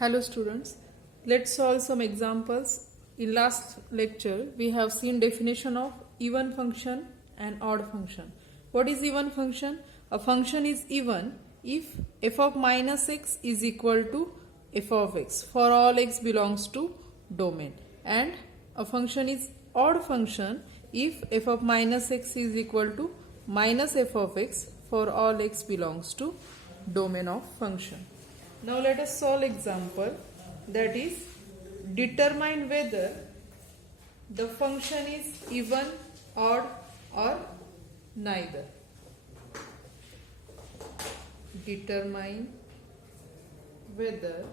Hello students, let's solve some examples. In last lecture, we have seen definition of even function and odd function. What is even function? A function is even if f of minus x is equal to f of x for all x belongs to domain, and a function is odd function if f of minus x is equal to minus f of x for all x belongs to domain of function. Now let us solve example, that is determine whether the function is even, odd or neither. Determine whether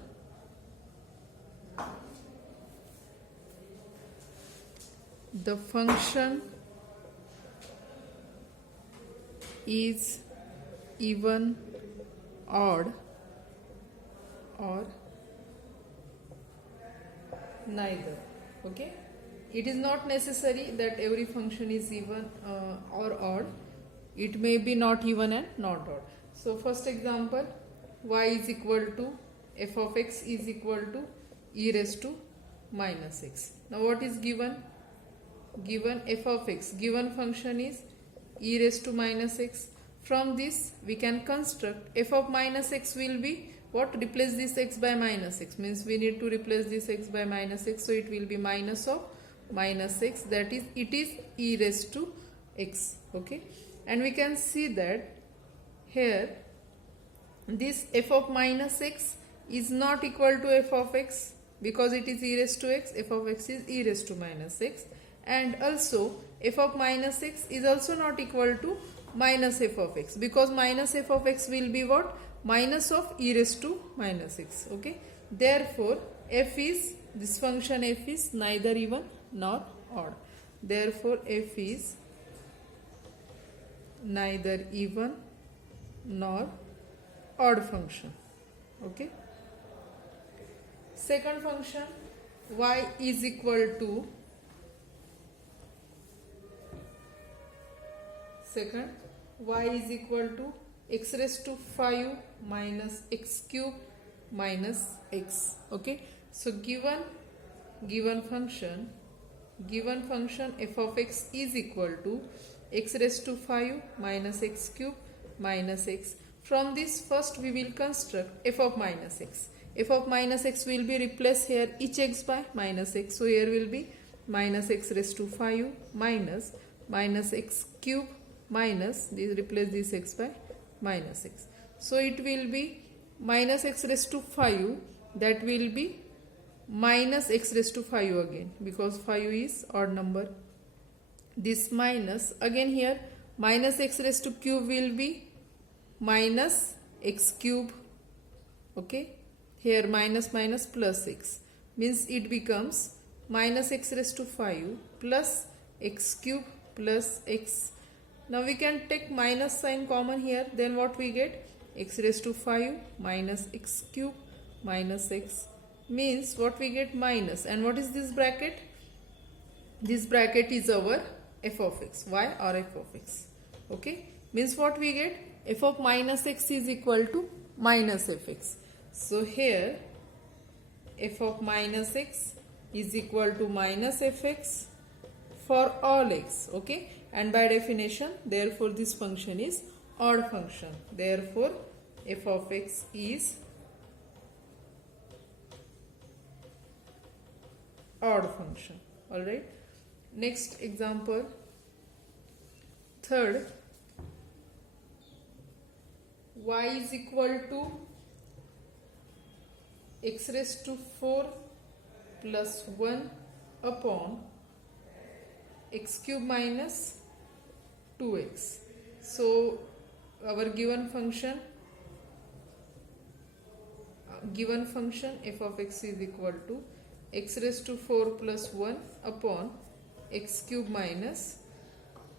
the function is even, odd or neither. Okay, it is not necessary that every function is even or odd. It may be not even and not odd. So first example, y is equal to f of x is equal to e raised to minus x. Now what is given? Given f of x, given function is e raised to minus x. From this we can construct f of minus x will be what? Replace this x by minus x, means we need to replace this x by minus x, so it will be minus of minus x, that is it is e raised to x. Okay, and we can see that here this f of minus x is not equal to f of x because it is e raised to x, f of x is e raised to minus x, and also f of minus x is also not equal to minus f of x because minus f of x will be what? Minus of e raised to minus x. Okay, therefore f is, this function f is neither even nor odd. Therefore f is neither even nor odd function. Okay, second function, y is equal to, second, y is equal to x raised to 5 minus x cube minus x. Okay, so given function f of x is equal to x raised to 5 minus x cube minus x. From this first we will construct f of minus x. F of minus x will be replaced here each x by minus x, so here will be minus x raised to 5 minus x cube minus this, replace this x by minus x. So it will be minus x raised to 5, that will be minus x raised to 5 again because 5 is odd number. This minus again here minus x raised to cube will be minus x cube. Okay, here minus plus x means it becomes minus x raised to 5 plus x cube plus x. Now we can take minus sign common here, then what we get? X raised to 5 minus x cube minus x, means what we get? Minus, and what is this bracket? This bracket is our f of x, y or f of x. Okay, means what we get? F of minus x is equal to minus fx. So here f of minus x is equal to minus fx for all x. Okay, and by definition therefore this function is odd function, therefore f of x is odd function. Alright, next example, third, y is equal to x raised to 4 plus 1 upon x cube minus 2x. So our given function f of x is equal to x raised to 4 plus 1 upon x cube minus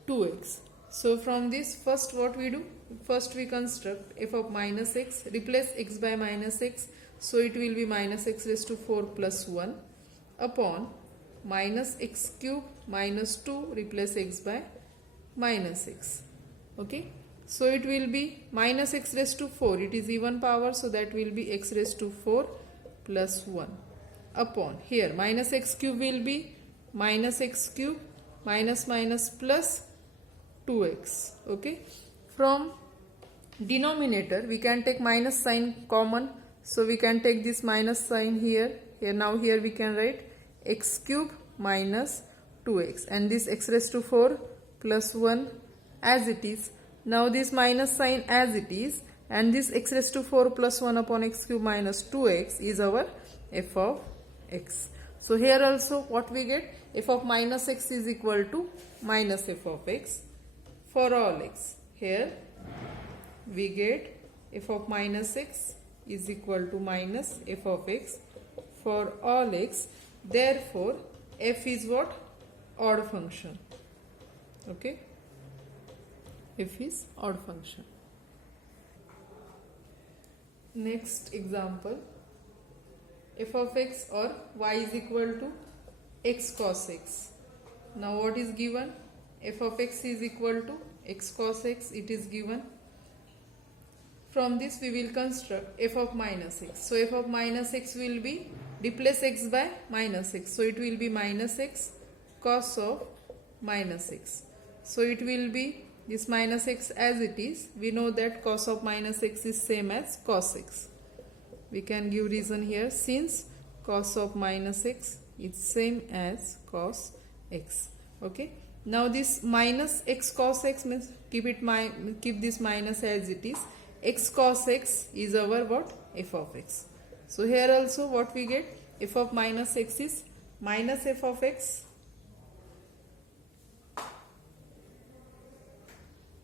2x. So from this first what we do? First we construct f of minus x, replace x by minus x, so it will be minus x raised to 4 plus 1 upon minus x cube minus 2, replace x by minus x. Okay, So it will be minus x raised to 4. It is even power, so that will be x raised to 4 plus 1 upon here minus x cube will be minus x cube minus minus plus 2x. Okay, from denominator we can take minus sign common, so we can take this minus sign here. Now here we can write x cube minus 2x and this x raised to 4 plus 1 as it is. Now this minus sign as it is, and this x raised to 4 plus 1 upon x cube minus 2x is our f of x. So here also what we get, f of minus x is equal to minus f of x for all x. Here we get f of minus x is equal to minus f of x for all x. Therefore f is what? Odd function. Okay, f is odd function. Next example, f of x or y is equal to x cos x. Now what is given? F of x is equal to x cos x, it is given. From this we will construct f of minus x. So f of minus x will be, replace x by minus x. So it will be minus x cos of minus x. So it will be this minus x as it is. We know that cos of minus x is same as cos x. We can give reason here, since cos of minus x is same as cos x. Okay. Now this minus x cos x means keep this minus as it is. X cos x is our what? F of x. So here also what we get? F of minus x is minus f of x.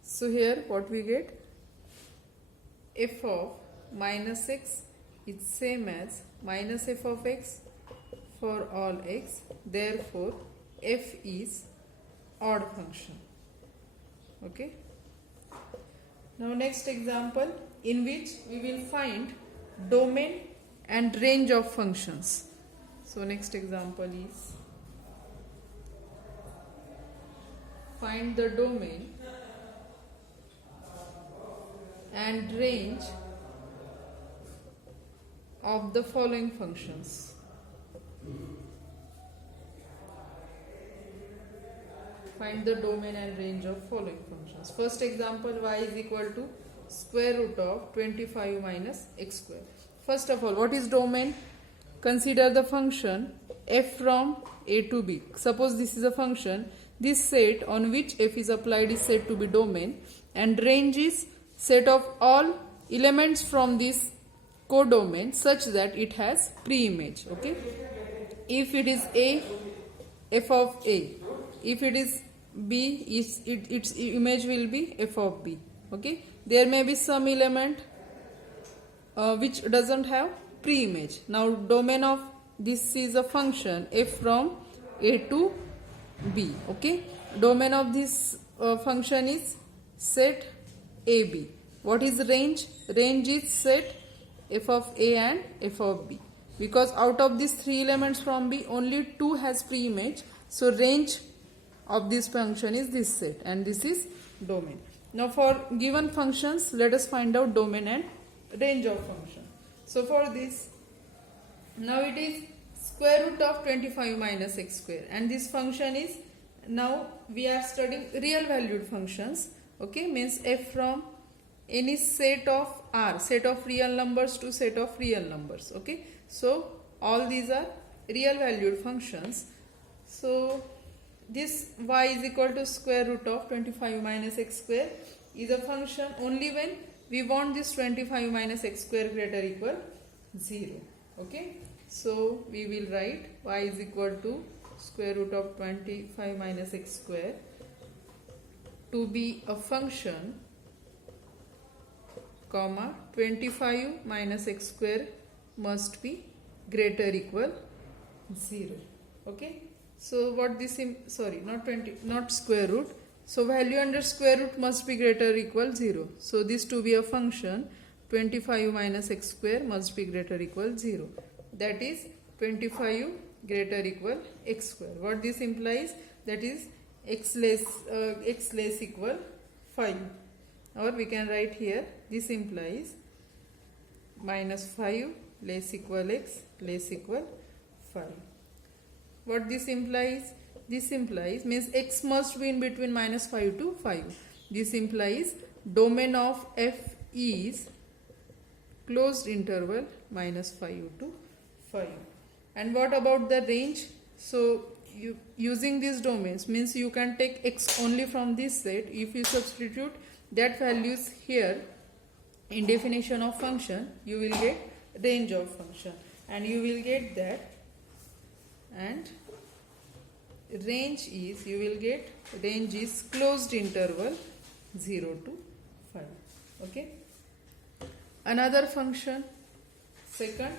So here what we get? F of minus x is same as minus f of x for all x. Therefore f is odd function. Okay. Now next example, in which we will find domain and range of functions. So next example is find the domain and range of the following functions. Find the domain and range of following functions. First example, y is equal to square root of 25 minus x square. First of all, what is domain? Consider the function f from a to b. Suppose this is a function, this set on which f is applied is said to be domain, and range is set of all elements from this codomain such that it has pre-image. Okay. If it is a, f of a. If it is b, its image will be f of b. Okay. There may be some element which doesn't have pre-image. Now domain of this is a function f from a to b. Okay. Domain of this function is set ab. What is range? Range is set f of a and f of b. Because out of these three elements from b, only 2 has pre-image. So range of this function is this set, and this is domain. Now for given functions, let us find out domain and range of function. So for this, now it is square root of 25 minus x square, and this function is, now we are studying real valued functions. Okay, means f from any set of R, set of real numbers to set of real numbers. Okay, so all these are real valued functions. So this y is equal to square root of 25 minus x square is a function only when we want this 25 minus x square greater equal 0. Okay, so we will write y is equal to square root of 25 minus x square to be a function comma 25 minus x square must be greater equal 0. Okay, so what this not square root, so value under square root must be greater equal 0. So this to be a function 25 minus x square must be greater equal 0, that is 25 greater equal x square. What this implies, that is x less equal 5, or we can write here this implies minus 5 less equal x less equal 5. What this implies? This implies means x must be in between minus 5 to 5. This implies domain of f is closed interval minus 5 to 5. And what about the range? So using these domains means you can take x only from this set. If you substitute that values here in definition of function, you will get range of function, and you will get that, and range is, you will get range is closed interval 0 to 5. Okay. Another function, second,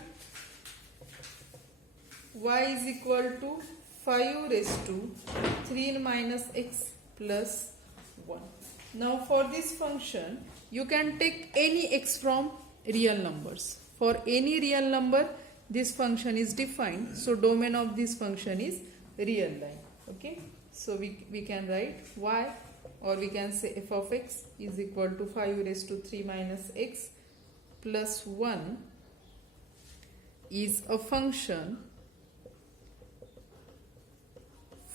y is equal to 5 raised to 3 minus x plus 1. Now for this function, you can take any x from real numbers. For any real number, this function is defined. So domain of this function is real line. Okay. So we can write y, or we can say f of x is equal to 5 raised to 3 minus x plus 1 is a function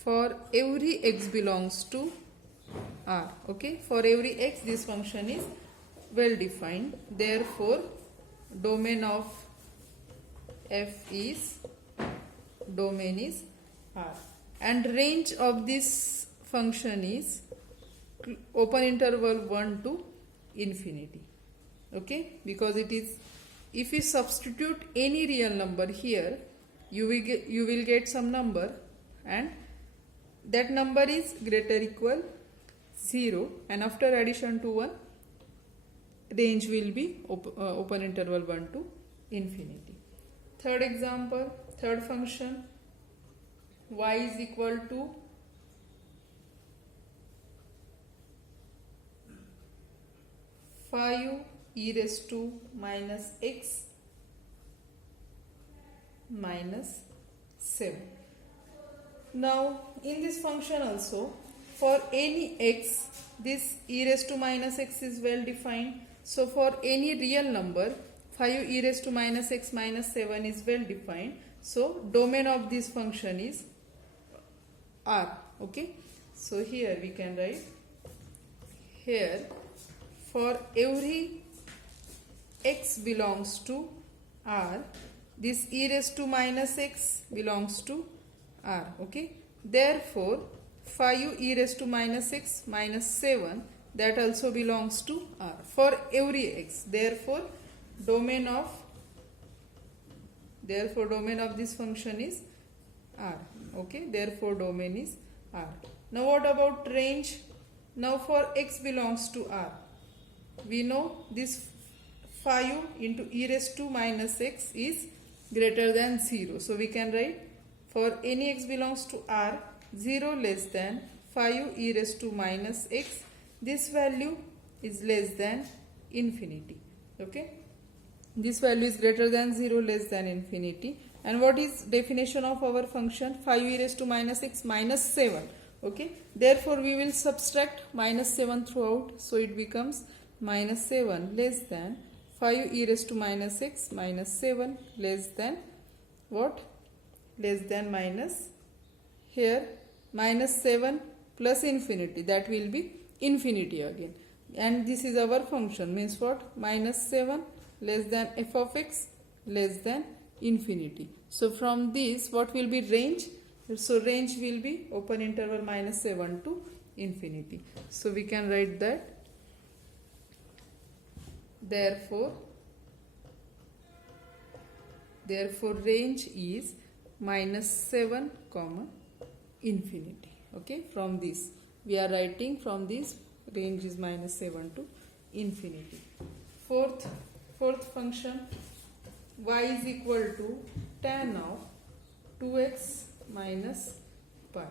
for every x belongs to R. Okay. For every x, this function is well defined. Therefore, domain of f is, domain is R, and range of this function is open interval 1 to infinity. Okay, because it is, if you substitute any real number here, you will get some number, and that number is greater equal 0, and after addition to 1, range will be open interval 1 to infinity. Third example, third function, y is equal to 5 e raised to minus x minus 7. Now in this function also, for any x, this e raised to minus x is well defined. So for any real number, 5 e raised to minus x minus 7 is well defined. So domain of this function is R. Okay. So here we can write, here for every x belongs to R, this e raised to minus x belongs to R. Okay. Therefore 5 e raised to minus x minus 7, that also belongs to R for every x. Therefore domain of this function is R. Okay. Therefore domain is R. Now what about range? Now for x belongs to R, we know this 5 into e raised to minus x is greater than 0. So we can write, for any x belongs to R, 0 less than 5 e raised to minus x, this value is less than infinity. Okay. This value is greater than 0, less than infinity. And what is definition of our function? 5 e raised to minus x minus 7. Okay. Therefore we will subtract minus 7 throughout. So it becomes minus 7 less than 5 e raised to minus x minus 7 less than what? Less than minus, here minus 7 plus infinity, that will be infinity again. And this is our function, means what? Minus 7 less than f of x less than infinity. So from this, what will be range? So range will be open interval minus 7 to infinity. So we can write that, therefore range is minus 7 comma infinity. Okay, from this we are writing, from this range is minus 7 to infinity. Fourth function, y is equal to tan of 2x minus pi.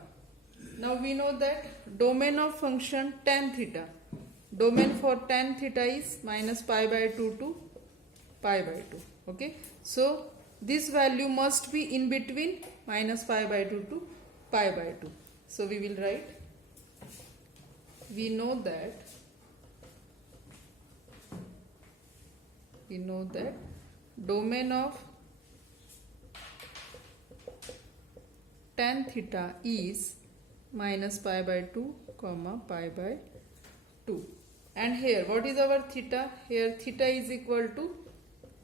Now we know that domain of function tan theta, domain for tan theta is minus pi by 2 to pi by 2. Okay, so this value must be in between minus pi by 2 to pi by 2. So we will write, we know that domain of tan theta is minus pi by 2 comma pi by 2. And here what is our theta? Here theta is equal to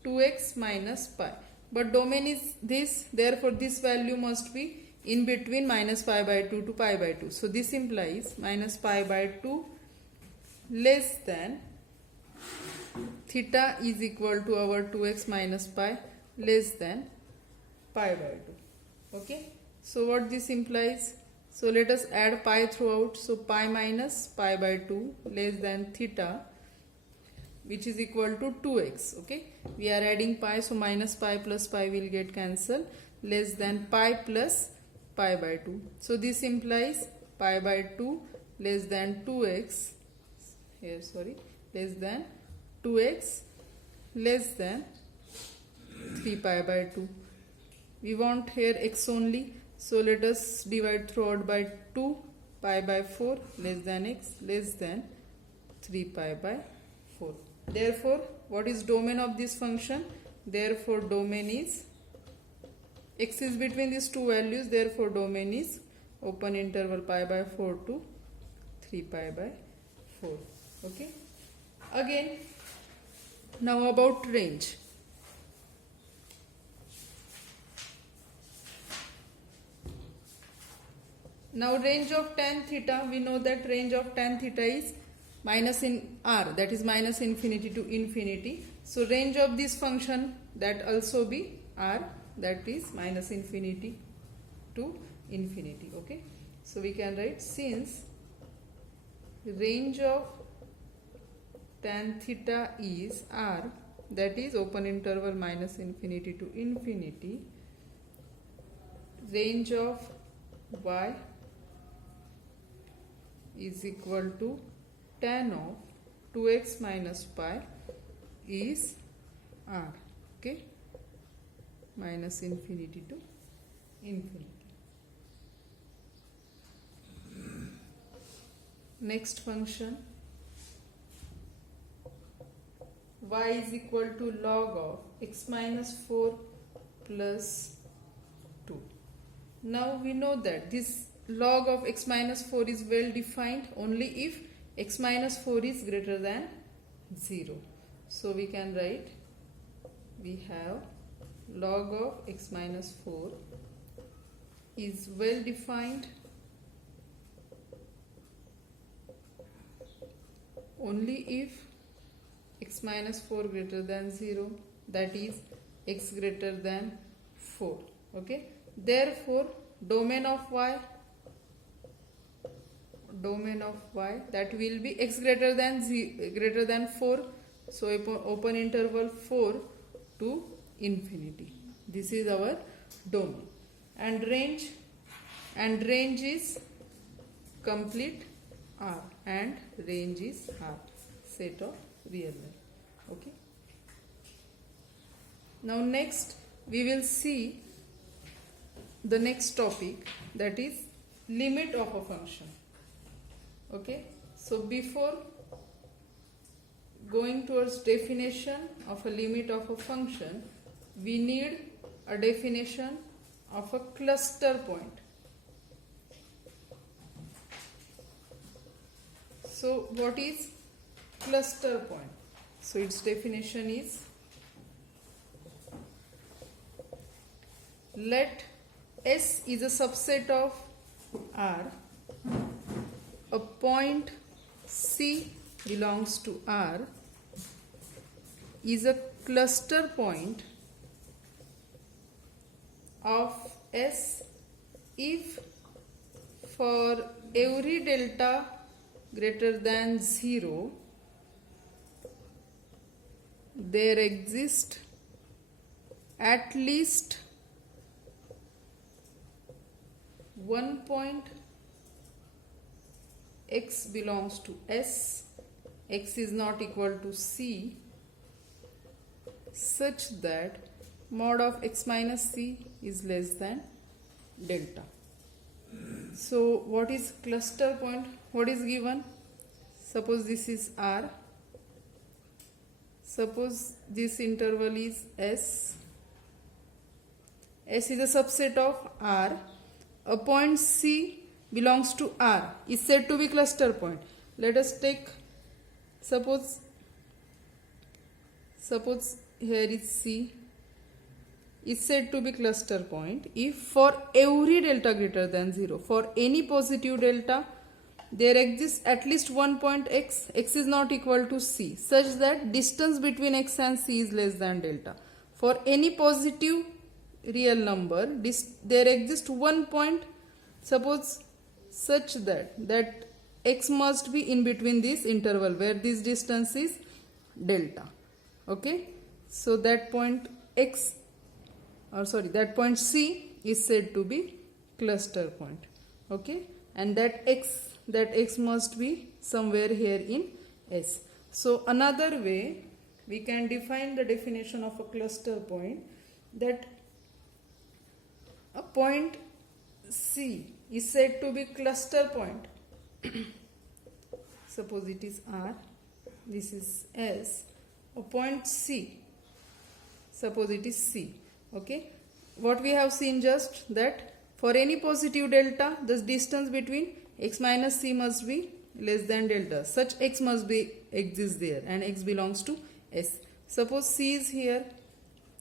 2x minus pi. But domain is this, therefore this value must be in between minus pi by 2 to pi by 2. So this implies minus pi by 2 less than theta is equal to our 2x minus pi less than pi by 2. Okay. So what this implies? So let us add pi throughout. So pi minus pi by 2 less than theta, which is equal to 2x. Okay. We are adding pi, so minus pi plus pi will get cancelled, less than pi plus pi by 2. So this implies pi by 2 less than 2x, here sorry, less than 2x less than 3 pi by 2. We want here x only, so let us divide throughout by 2. Pi by 4 less than x less than 3 pi by 4. Therefore, what is domain of this function? Therefore, domain is x is between these two values, therefore domain is open interval pi by 4 to 3 pi by 4. Okay. Again, now about range. Now range of tan theta, we know that range of tan theta is minus in r, that is minus infinity to infinity. So range of this function, that also be r, that is minus infinity to infinity. Okay. So we can write, since range of tan theta is r, that is open interval minus infinity to infinity, range of y is equal to tan of 2x minus pi is r. Okay, minus infinity to infinity. Next function, y is equal to log of x minus 4 plus 2. Now we know that this log of x minus 4 is well defined only if x minus 4 is greater than 0. So we can write, we have log of x minus 4 is well defined only if x minus 4 greater than 0, that is x greater than 4. Okay. Therefore, domain of y, that will be x greater than 4. So open interval 4 to infinity. This is our domain. And range is complete R, and range is R, set of real line. Okay. Now next we will see the next topic, that is limit of a function. Okay. So before going towards definition of a limit of a function, we need a definition of a cluster point. So what is cluster point? So its definition is, let S is a subset of R, a point C belongs to R is a cluster point of S if for every delta greater than 0 there exists at least one point x belongs to S, x is not equal to C, such that mod of x minus C is less than delta. So what is cluster point? What is given? Suppose this is R. Suppose this interval is S. S is a subset of R, a point C belongs to R is said to be cluster point. Let us take, suppose here is C is said to be cluster point if for every delta greater than 0, for any positive delta, there exists at least one point x is not equal to C, such that distance between x and C is less than delta. For any positive real number, there exists one point, suppose such that x must be in between this interval where this distance is delta. Okay, so that point that point C is said to be cluster point. Okay, and that x must be somewhere here in S. So another way we can define the definition of a cluster point, that a point C is said to be cluster point. Suppose it is R, this is S, a point C, suppose it is C. Okay, what we have seen just that for any positive delta, the distance between x minus C must be less than delta. Such x must be exist there, and x belongs to S. Suppose C is here,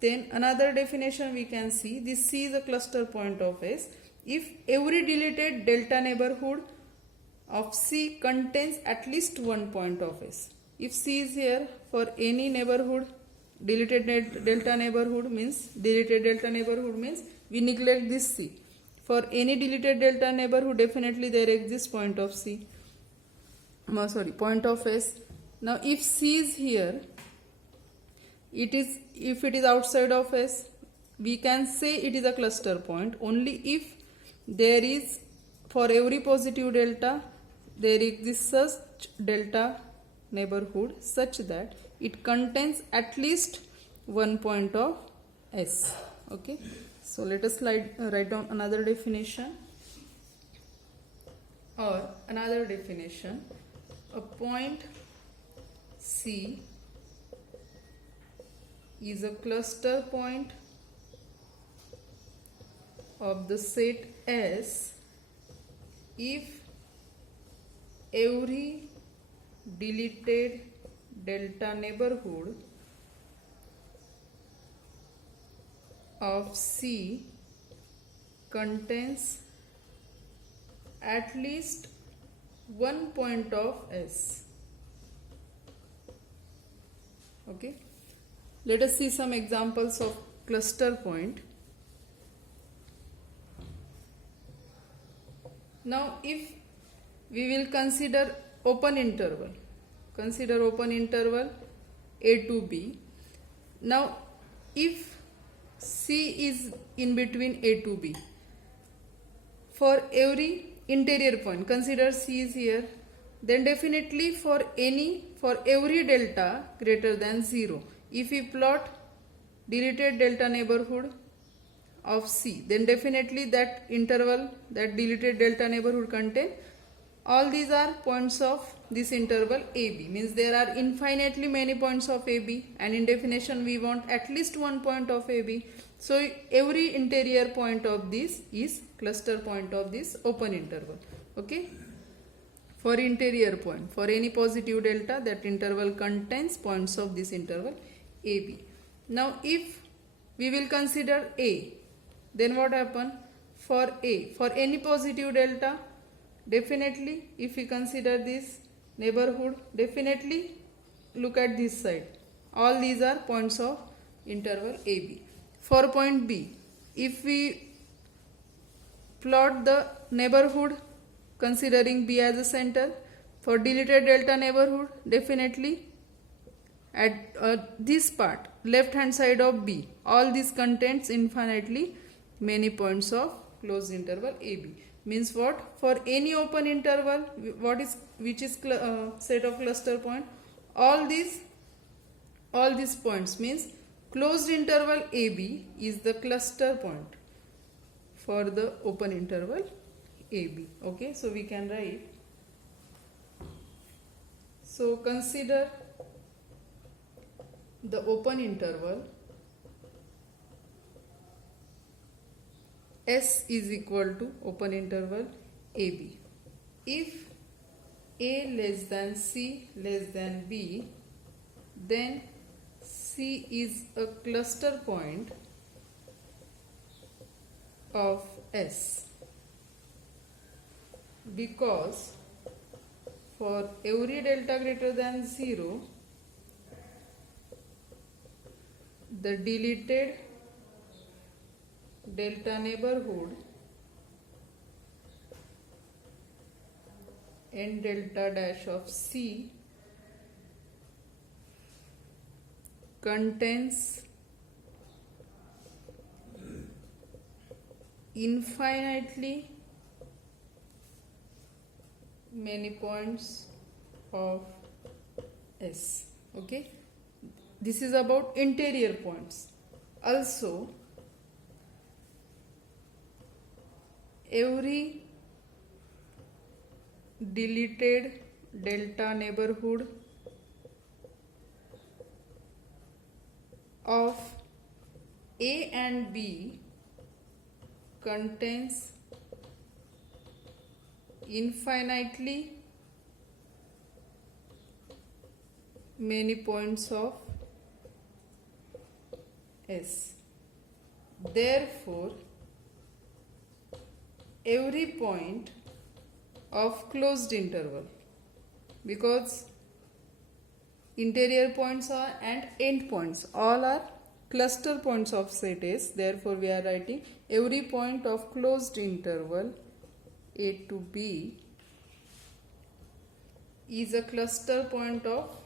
then another definition we can see, this C is a cluster point of S if every deleted delta neighborhood of C contains at least one point of S. If C is here, for any neighborhood, deleted delta neighborhood means we neglect this C. For any deleted delta neighborhood, definitely there exists point of C. Point of S. Now if C is here, if it is outside of S, we can say it is a cluster point only if there is, for every positive delta, there exists such delta neighborhood such that it contains at least one point of S. Okay, so let us write down another definition. A point C is a cluster point of the set S if every deleted delta neighborhood of C contains at least one point of S. Okay, let us see some examples of cluster point. Now if we will consider open interval A to B. Now if C is in between A to B, for every interior point, consider C is here, then definitely for every delta greater than 0, if we plot deleted delta neighborhood of C, then definitely that interval, that deleted delta neighborhood contain all these are points of this interval AB, means there are infinitely many points of AB, and in definition we want at least one point of AB. So every interior point of this is cluster point of this open interval. Okay, for interior point, for any positive delta, that interval contains points of this interval AB. Now if we will consider A, then what happen? For A, for any positive delta, definitely if we consider this neighborhood, definitely look at this side, all these are points of interval AB. For point B, if we plot the neighborhood considering B as a center, for deleted delta neighborhood, definitely at this part, left hand side of B, all this contains infinitely many points of closed interval AB. Means what? For any open interval, which is set of cluster point, all these points means closed interval AB is the cluster point for the open interval AB. Okay, so we can write. So consider the open interval S is equal to open interval AB. If A less than C less than B, then C is a cluster point of S, because for every delta greater than 0, the deleted delta neighborhood n delta dash of C contains infinitely many points of S. Okay, this is about interior points. Also, every deleted delta neighborhood of A and B contains infinitely many points of S. Therefore, every point of closed interval, because interior points are and end points all are cluster points of set S, therefore we are writing every point of closed interval A to B is a cluster point of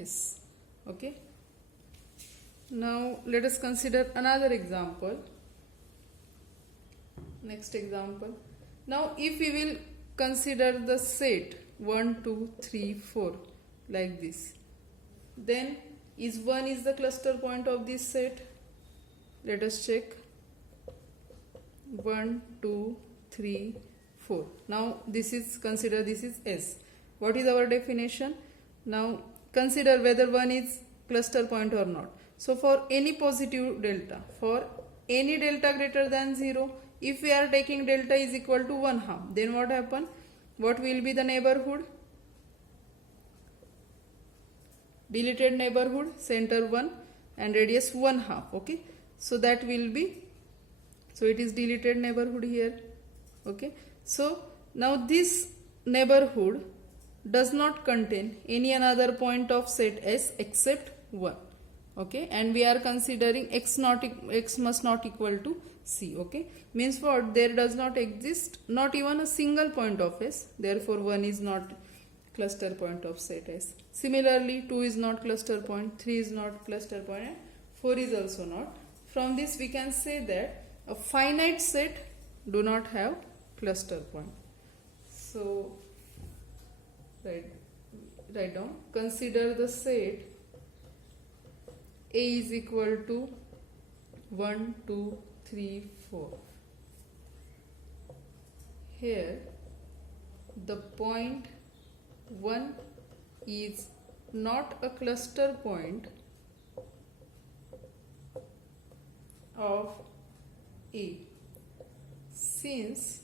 S. Okay. Now let us consider another example. Next example. Now if we will consider the set 1, 2, 3, 4 like this, then is 1 is the cluster point of this set? Let us check. 1, 2, 3, 4. Now this is, consider this is S. What is our definition? Now consider whether 1 is cluster point or not. So for any positive delta, for any delta greater than 0, if we are taking delta is equal to 1/2, then what happen? What will be the neighborhood? Deleted neighborhood, center 1 and radius 1/2. Okay, so that will be, so it is deleted neighborhood here. Okay, so now this neighborhood does not contain any another point of set S except 1. Okay, and we are considering x must not equal to C. Okay, means what? There does not exist not even a single point of S, therefore 1 is not cluster point of set S. Similarly, 2 is not cluster point, 3 is not cluster point, and 4 is also not. From this we can say that a finite set do not have cluster point. So write down, consider the set A is equal to 1, 2, 3, 4. Here the point 1 is not a cluster point of A, since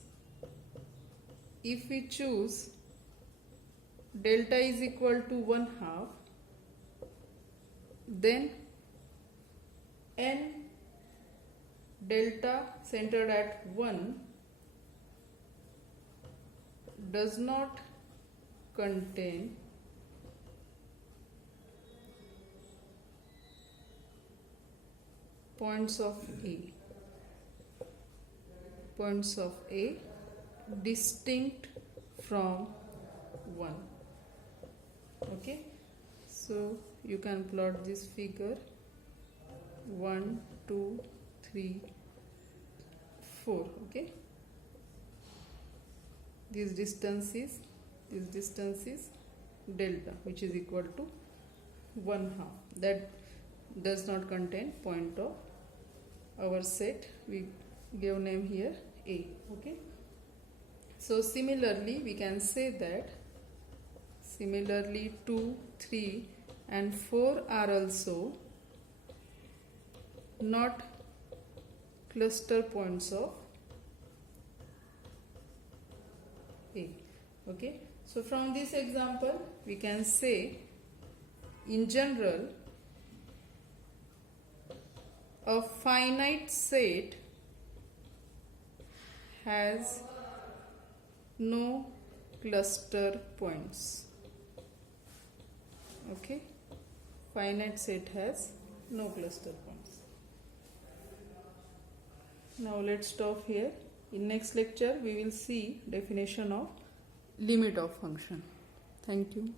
if we choose delta is equal to 1/2, then n delta centered at 1 does not contain points of A distinct from 1. Okay, so you can plot this figure 1, 2, 3, 4. Okay, this distance is delta, which is equal to 1/2. That does not contain point of our set. We give name here A. Okay, so similarly we can say that 2, 3 and 4 are also not cluster points of A. Okay, so from this example we can say in general a finite set has no cluster points. Okay, finite set has no cluster points. Now let's stop here. In next lecture we will see definition of limit of function. Thank you.